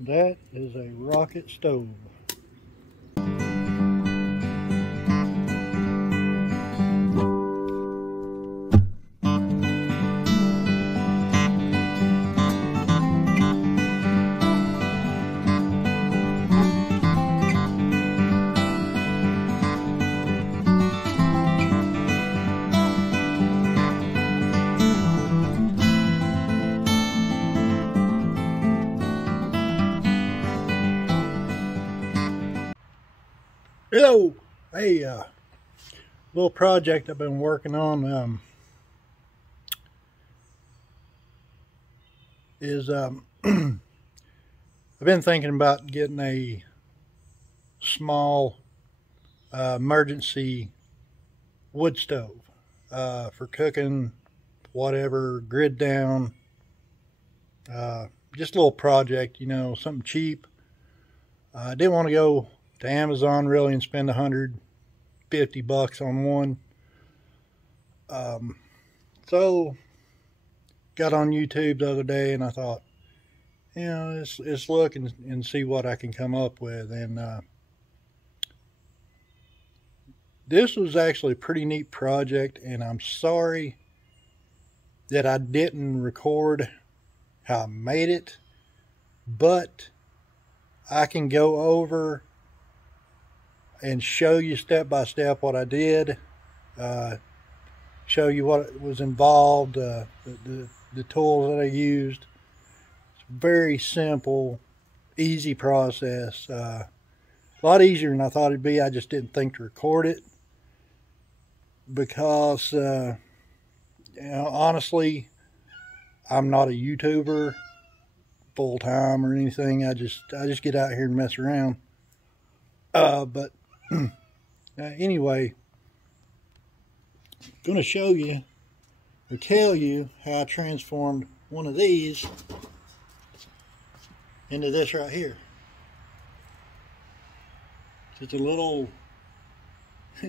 That is a rocket stove. Hello, hey, little project I've been working on is I've been thinking about getting a small emergency wood stove for cooking, whatever, grid down, just a little project, you know, something cheap. I didn't want to go to Amazon really and spend $150 on one. So got on YouTube the other day and I thought, you know, let's look and see what I can come up with. And this was actually a pretty neat project, and I'm sorry that I didn't record how I made it, but I can go over and show you step by step what I did, show you what was involved, the tools that I used. It's a very simple, easy process, a lot easier than I thought it'd be. I just didn't think to record it because you know, honestly, I'm not a YouTuber full time or anything. I just get out here and mess around. But anyway, I'm going to show you or tell you how I transformed one of these into this right here. It's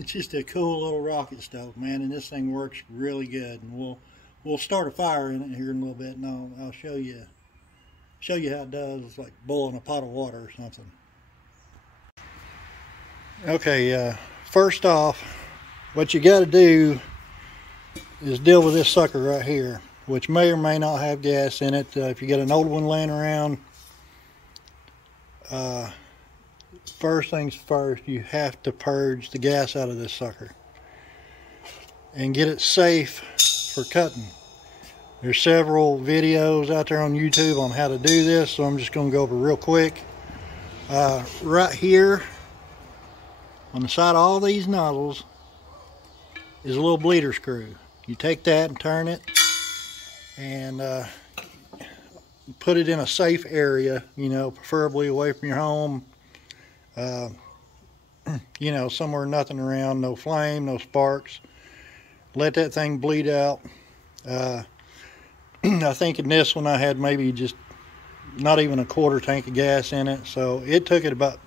just a cool little rocket stove, man, and this thing works really good. And we'll start a fire in it here in a little bit, and I'll show you how it does. It's like boiling a pot of water or something. Okay, first off, what you got to do is deal with this sucker right here, which may or may not have gas in it. If you got an old one laying around, first things first, you have to purge the gas out of this sucker and get it safe for cutting. There's several videos out there on YouTube on how to do this, so I'm just going to go over real quick. Right here on the side of all these nozzles is a little bleeder screw. You take that and turn it and put it in a safe area, you know, preferably away from your home. You know, somewhere nothing around, no flame, no sparks. Let that thing bleed out. I think in this one I had maybe just not even a quarter tank of gas in it, so it took it about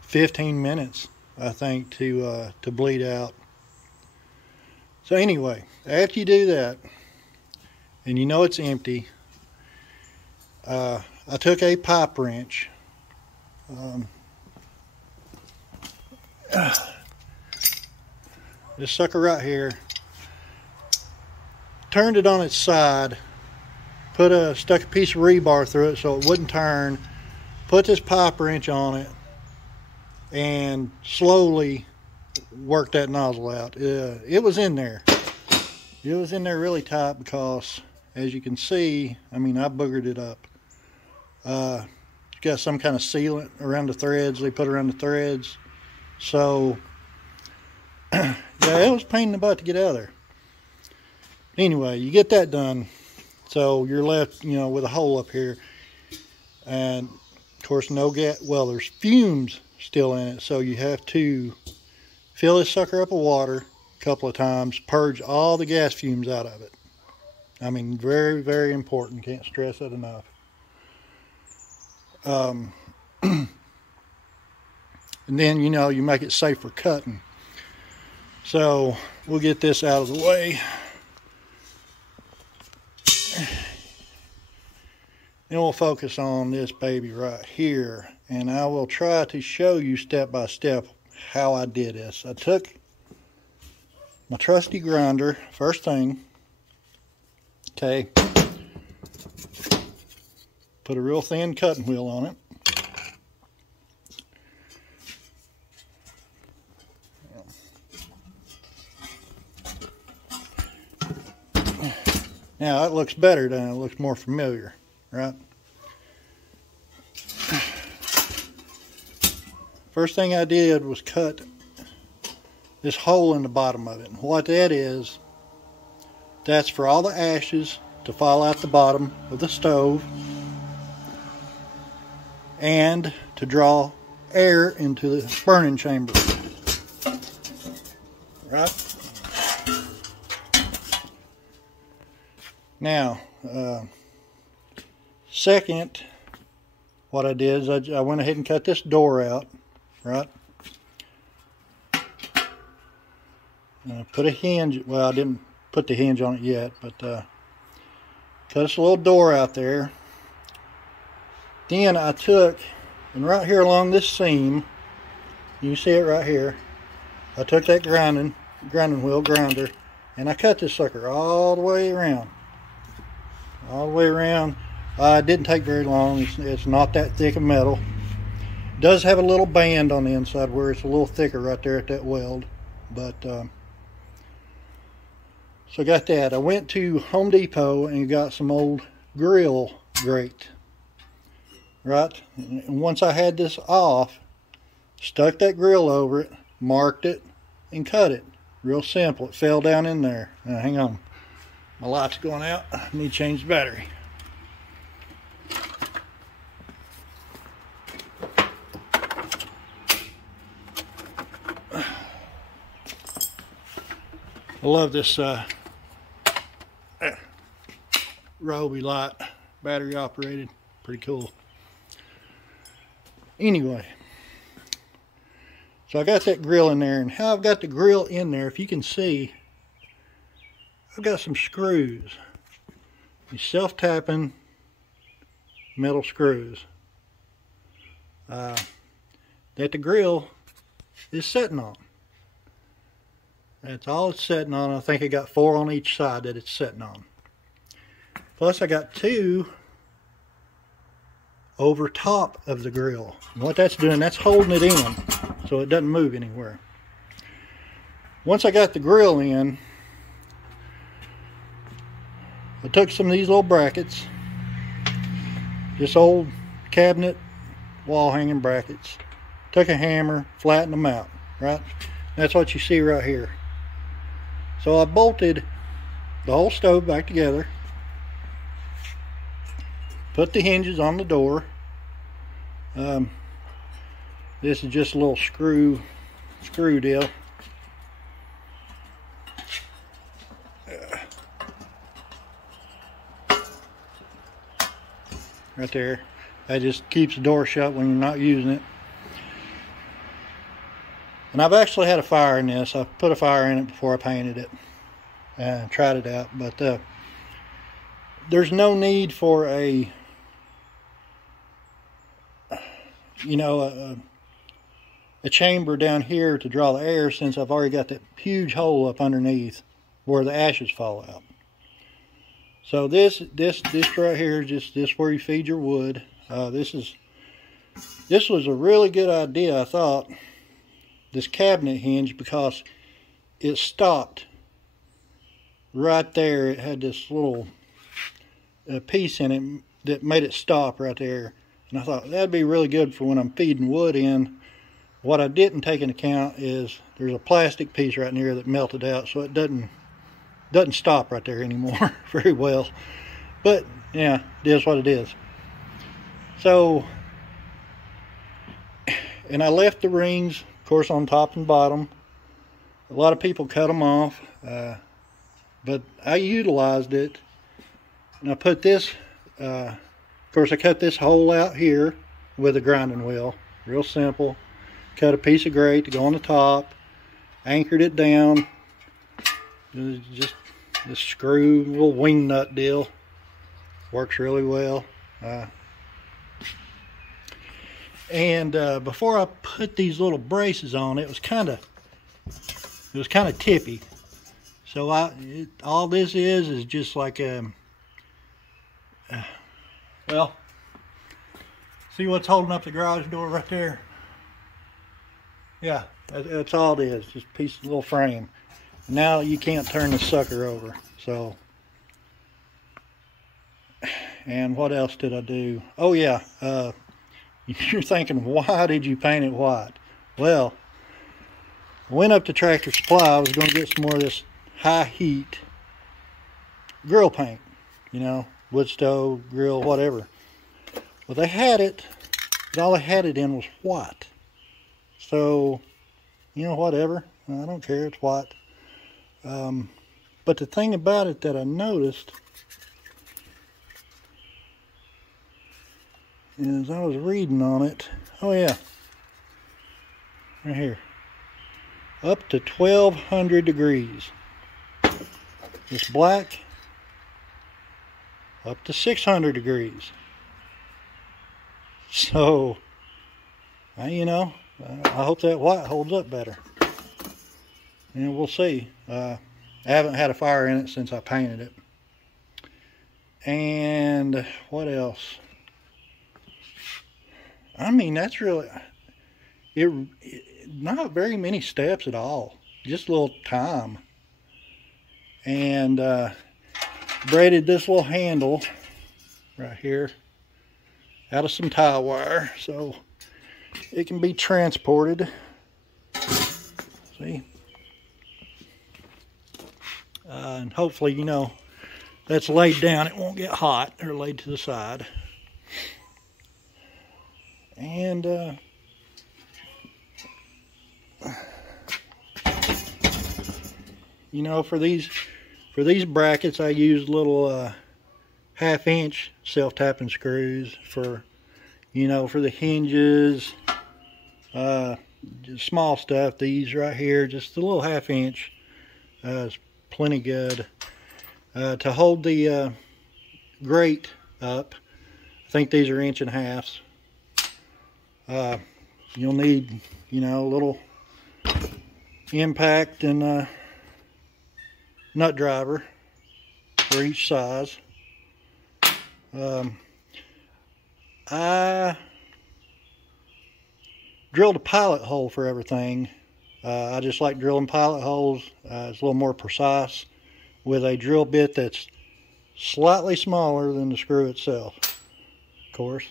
15 minutes, I think, to bleed out. So anyway, after you do that, and you know it's empty, I took a pipe wrench. This sucker right here, turned it on its side, stuck a piece of rebar through it so it wouldn't turn, put this pipe wrench on it, and slowly worked that nozzle out. It was in there. It was in there really tight because, as you can see, I mean, I boogered it up. It's got some kind of sealant around the threads. They put around the threads. So, yeah, it was a pain in the butt to get out of there. Anyway, you get that done. So you're left, you know, with a hole up here. And, of course, no gas. Well, there's fumes still in it. So you have to fill this sucker up with water a couple of times. Purge all the gas fumes out of it. I mean, very, very important. Can't stress that enough. And then, you know, you make it safe for cutting. So we'll get this out of the way. Then we'll focus on this baby right here, and I will try to show you step by step how I did this. I took my trusty grinder, first thing, okay, put a real thin cutting wheel on it. Now it looks better, doesn't it? It looks more familiar, right? First thing I did was cut this hole in the bottom of it. And what that is, that's for all the ashes to fall out the bottom of the stove and to draw air into the burning chamber. Right? Now, second, what I did is I went ahead and cut this door out, right? Put a hinge, well, I didn't put the hinge on it yet, but cut this little door out there. Then I took, and right here along this seam, you see it right here, I took that grinding wheel grinder, and I cut this sucker all the way around. All the way around. It didn't take very long. It's not that thick of metal. It does have a little band on the inside where it's a little thicker right there at that weld. But so I got that. I went to Home Depot and got some old grill grate. Right? And once I had this off, stuck that grill over it, marked it, and cut it. Real simple. It fell down in there. Now, hang on. My light's going out. I need to change the battery. I love this Ryobi light, battery operated. Pretty cool. Anyway, so I got that grill in there, and how I've got the grill in there, if you can see, I've got some screws, these self-tapping metal screws that the grill is sitting on. That's all it's sitting on. I think I got 4 on each side that it's sitting on. Plus I got 2 over top of the grill. And what that's doing, that's holding it in so it doesn't move anywhere. Once I got the grill in, I took some of these little brackets, just old cabinet wall hanging brackets, took a hammer, flattened them out, right? That's what you see right here. So I bolted the whole stove back together, put the hinges on the door. This is just a little screw deal. Right there. That just keeps the door shut when you're not using it. And I've actually had a fire in this. I put a fire in it before I painted it and tried it out. But there's no need for a, you know, a chamber down here to draw the air, since I've already got that huge hole up underneath where the ashes fall out. So this right here is just this where you feed your wood. This was a really good idea, I thought, this cabinet hinge, because it stopped right there. It had this little piece in it that made it stop right there, and I thought that'd be really good for when I'm feeding wood in. What I didn't take into account is there's a plastic piece right near that melted out, so it doesn't stop right there anymore very well. But yeah, it is what it is. So, and I left the rings, of course, on top and bottom. A lot of people cut them off, but I utilized it, and I put this, of course I cut this hole out here with a grinding wheel, real simple. Cut a piece of grate to go on the top, anchored it down, just this screw, little wing nut deal, works really well. And before I put these little braces on, it was kind of tippy. So all this is just like well, see what's holding up the garage door right there? Yeah, that's all it is, just a piece of little frame. Now you can't turn the sucker over. So, and what else did I do? Oh yeah, you're thinking, why did you paint it white? Well, I went up to Tractor Supply. I was going to get some more of this high heat grill paint, you know, wood stove, grill, whatever. Well, they had it, but all they had it in was white. So, you know, whatever. I don't care, it's white. But the thing about it that I noticed is I was reading on it. Oh yeah, right here. Up to 1200 degrees. This black, up to 600 degrees. So, you know, I hope that white holds up better. And we'll see. I haven't had a fire in it since I painted it. And what else? I mean, that's really, not very many steps at all. Just a little time. And braided this little handle right here out of some tie wire so it can be transported. See? And hopefully, you know, that's laid down, it won't get hot, or laid to the side. And you know, for these brackets I used little 1/2 inch self-tapping screws for, you know, for the hinges, just small stuff. These right here, just a little 1/2 inch is plenty good. To hold the grate up, I think these are 1.5 inches. You'll need, you know, a little impact and nut driver for each size. I drilled a pilot hole for everything. I just like drilling pilot holes. It's a little more precise with a drill bit that's slightly smaller than the screw itself, of course.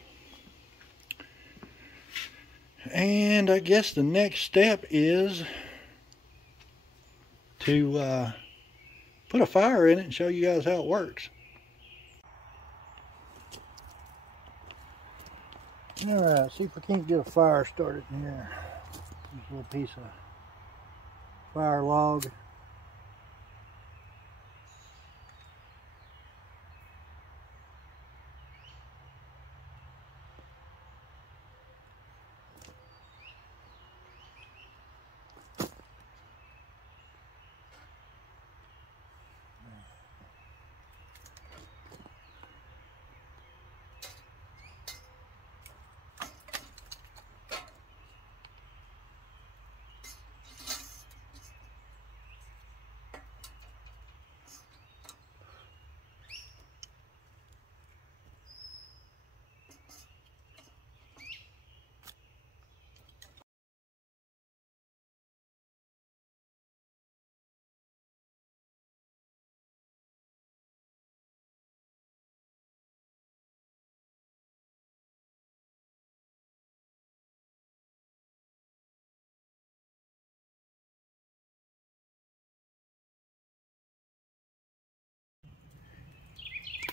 And I guess the next step is to put a fire in it and show you guys how it works. Alright, see if we can't get a fire started in here. This little piece of fire log.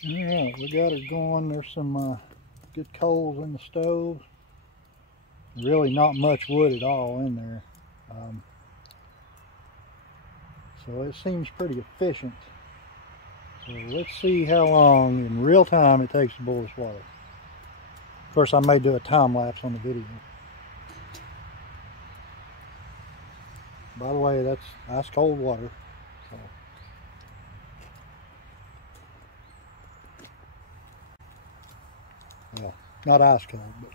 Alright, we got her going. There's some good coals in the stove. Really not much wood at all in there. So it seems pretty efficient. So let's see how long in real time it takes to boil this water. Of course, I may do a time lapse on the video. By the way, that's ice cold water. So. Well, not ice cold, but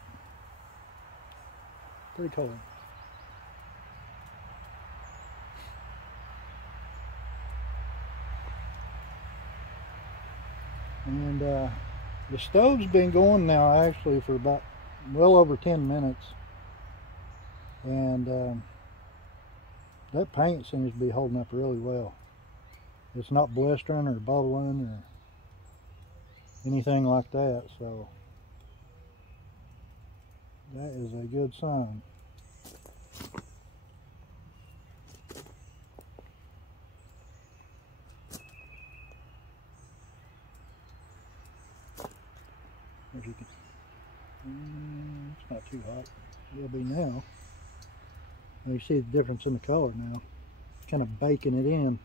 pretty cold. And the stove's been going now actually for about well over 10 minutes. And that paint seems to be holding up really well. It's not blistering or bubbling or anything like that, so that is a good sign. As you can, it's not too hot. It'll be now. You see the difference in the color now. It's kind of baking it in.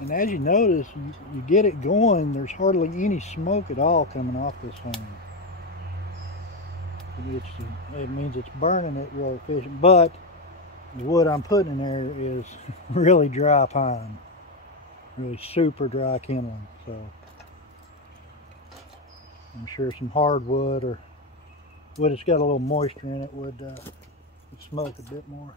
And as you notice, you get it going, there's hardly any smoke at all coming off this thing. It means it's burning it real efficient, but the wood I'm putting in there is really dry pine. Really super dry kindling, so I'm sure some hardwood or wood that's got a little moisture in it would smoke a bit more.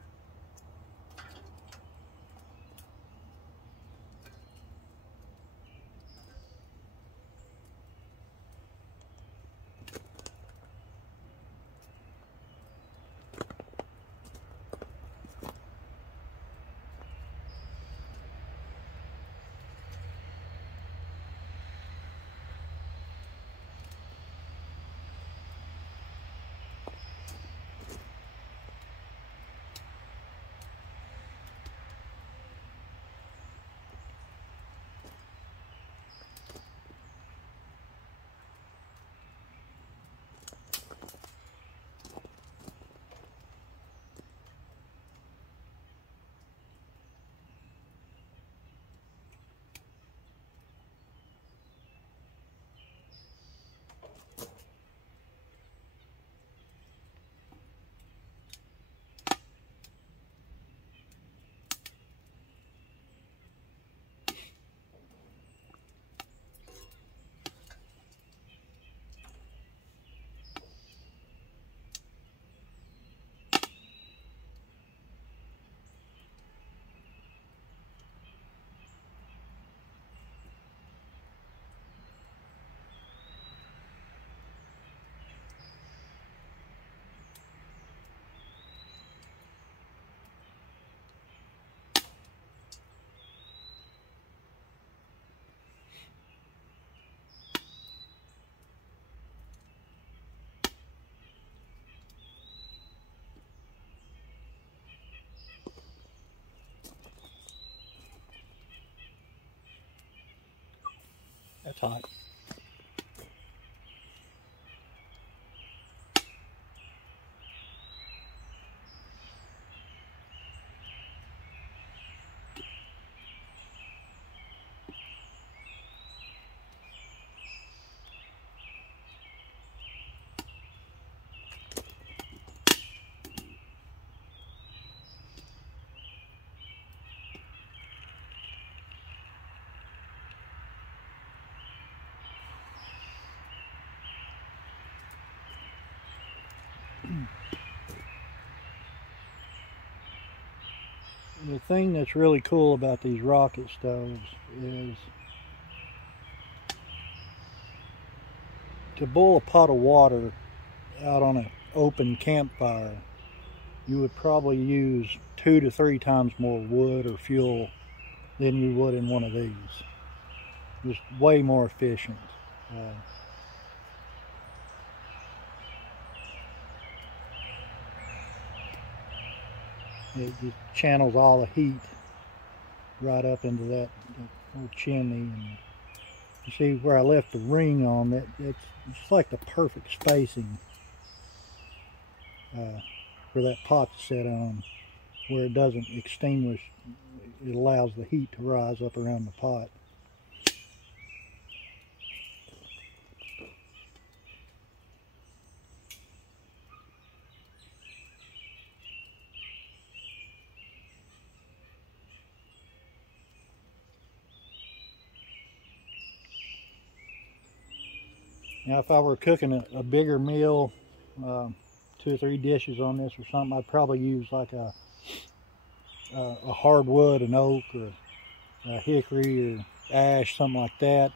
That's hot. The thing that's really cool about these rocket stoves is to boil a pot of water out on an open campfire, you would probably use 2 to 3 times more wood or fuel than you would in one of these. Just way more efficient. It just channels all the heat right up into that little chimney. And you see where I left the ring on that, it's just like the perfect spacing for that pot to set on, where it doesn't extinguish. It allows the heat to rise up around the pot. Now, if I were cooking a bigger meal, 2 or 3 dishes on this or something, I'd probably use like a hardwood, an oak, or a hickory, or ash, something like that.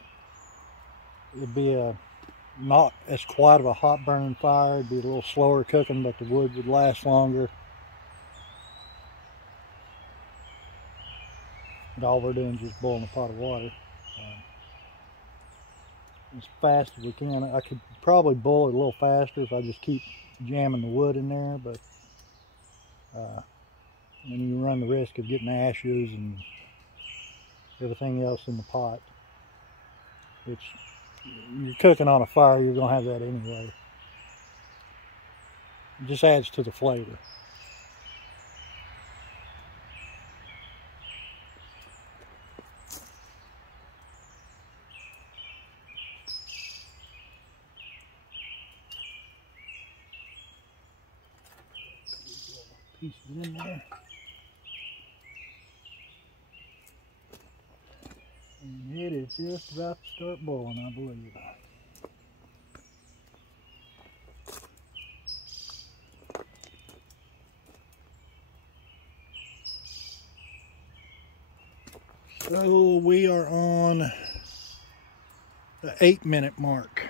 It'd be not as quite of a hot burning fire. It'd be a little slower cooking, but the wood would last longer. And all we're doing is just boiling a pot of water. As fast as we can. I could probably boil it a little faster if I just keep jamming the wood in there, but then you run the risk of getting ashes and everything else in the pot, which you're cooking on a fire, you're gonna have that anyway. It just adds to the flavor. Pieces in there. And it is just about to start boiling, I believe. So we are on the 8-minute mark.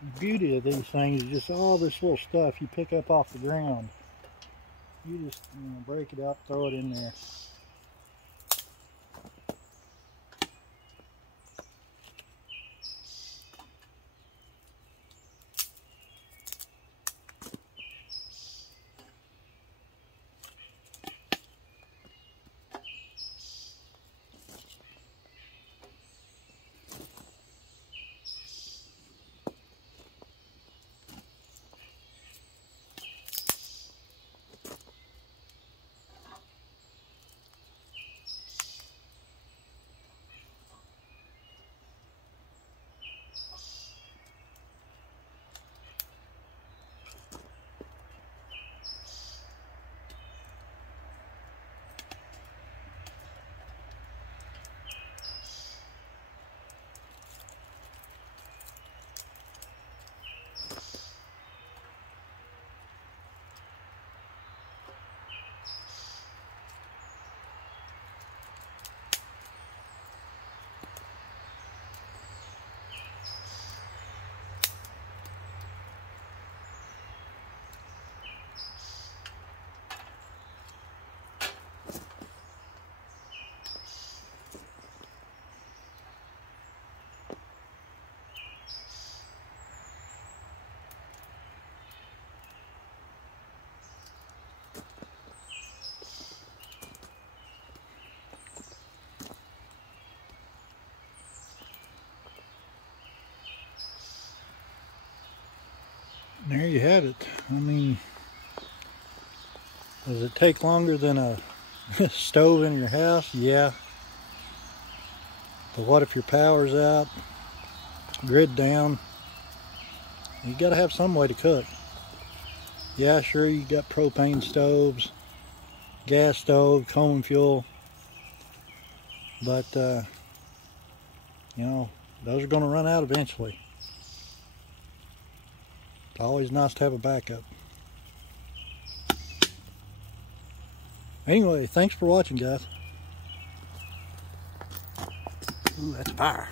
The beauty of these things is just all this little stuff you pick up off the ground. You just break it up, throw it in there. There you have it. I mean, does it take longer than a stove in your house? Yeah. But what if your power's out, grid down? You gotta have some way to cook. Yeah, sure, you got propane stoves, gas stove, common fuel, but you know, those are gonna run out eventually. It's always nice to have a backup. Anyway, thanks for watching, guys. Ooh, that's fire.